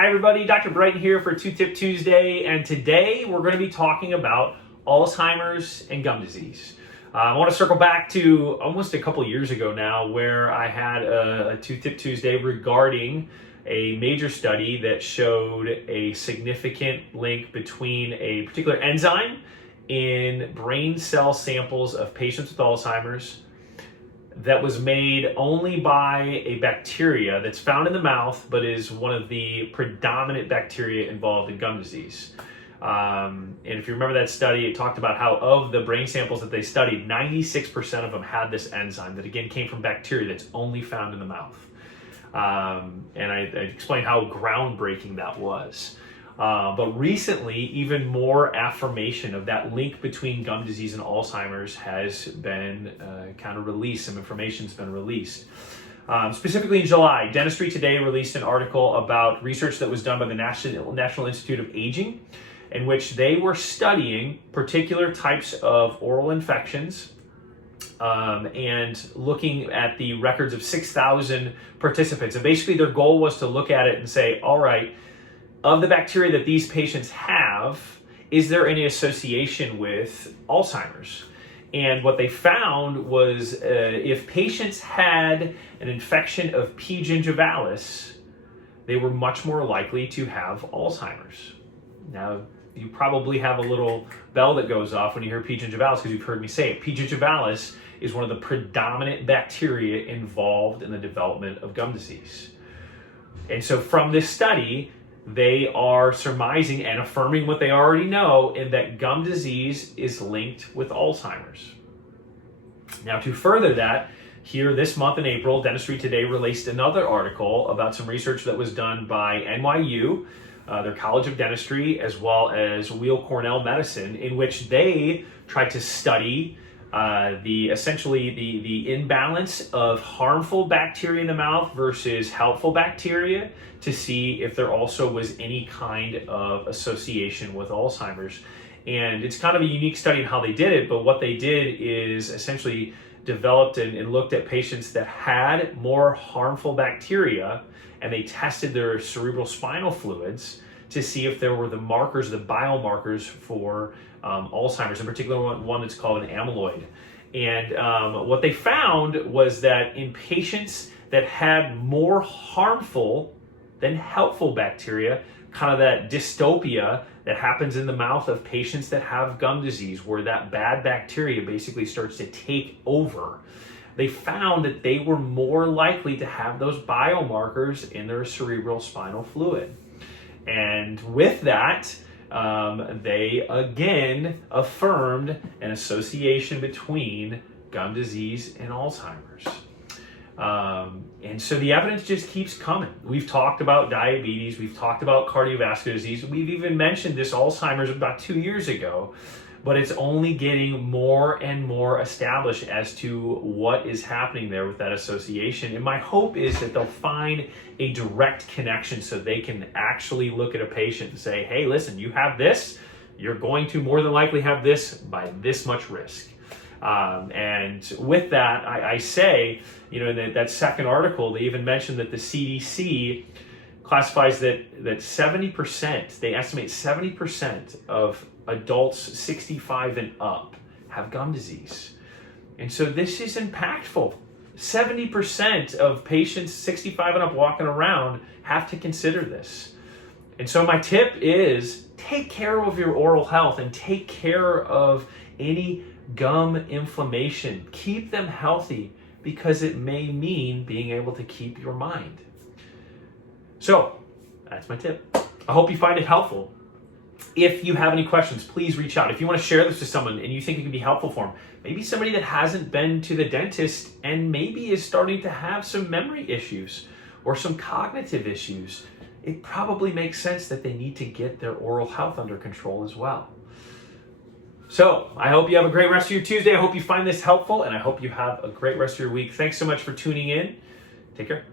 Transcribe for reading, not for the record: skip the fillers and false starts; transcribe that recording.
Hi everybody, Dr. Bryton here for Two Tip Tuesday, and today we're going to be talking about Alzheimer's and gum disease. I want to circle back to almost a couple years ago now where I had a Two Tip Tuesday regarding a major study that showed a significant link between a particular enzyme in brain cell samples of patients with Alzheimer's that was made only by a bacteria that's found in the mouth, but is one of the predominant bacteria involved in gum disease. And if you remember that study, it talked about how of the brain samples that they studied, 96% of them had this enzyme that again came from bacteria that's only found in the mouth. And I explained how groundbreaking that was. But recently, even more affirmation of that link between gum disease and Alzheimer's has been kind of released. Some information's been released. Specifically in July, Dentistry Today released an article about research that was done by the National Institute of Aging, in which they were studying particular types of oral infections and looking at the records of 6,000 participants. And basically their goal was to look at it and say, all right, of the bacteria that these patients have, is there any association with Alzheimer's? And what they found was if patients had an infection of P. gingivalis, they were much more likely to have Alzheimer's. Now, you probably have a little bell that goes off when you hear P. gingivalis because you've heard me say it. P. gingivalis is one of the predominant bacteria involved in the development of gum disease. And so from this study, they are surmising and affirming what they already know in that gum disease is linked with Alzheimer's. Now, to further that, here this month in April, Dentistry Today released another article about some research that was done by NYU, their College of Dentistry, as well as Weill Cornell Medicine, in which they tried to study the imbalance of harmful bacteria in the mouth versus helpful bacteria to see if there also was any kind of association with Alzheimer's. And it's kind of a unique study in how they did it, but what they did is essentially developed and looked at patients that had more harmful bacteria, and they tested their cerebral spinal fluids to see if there were the markers, the biomarkers for Alzheimer's, in particular one that's called an amyloid. And what they found was that in patients that had more harmful than helpful bacteria, kind of that dystopia that happens in the mouth of patients that have gum disease, where that bad bacteria basically starts to take over, they found that they were more likely to have those biomarkers in their cerebral spinal fluid. And with that, they again affirmed an association between gum disease and Alzheimer's. And so the evidence just keeps coming. We've talked about diabetes, we've talked about cardiovascular disease, we've even mentioned this Alzheimer's about 2 years ago, but it's only getting more and more established as to what is happening there with that association. And my hope is that they'll find a direct connection so they can actually look at a patient and say, hey, listen, you have this, you're going to more than likely have this by this much risk. And with that, I say, in that second article, they even mentioned that the CDC classifies that 70%, they estimate 70% of adults 65 and up have gum disease. And so this is impactful. 70% of patients 65 and up walking around have to consider this. And so my tip is take care of your oral health and take care of any gum inflammation. Keep them healthy because it may mean being able to keep your mind. So that's my tip. I hope you find it helpful. If you have any questions, please reach out. If you want to share this with someone and you think it can be helpful for them, maybe somebody that hasn't been to the dentist and maybe is starting to have some memory issues or some cognitive issues, it probably makes sense that they need to get their oral health under control as well. So I hope you have a great rest of your Tuesday. I hope you find this helpful, and I hope you have a great rest of your week. Thanks so much for tuning in. Take care.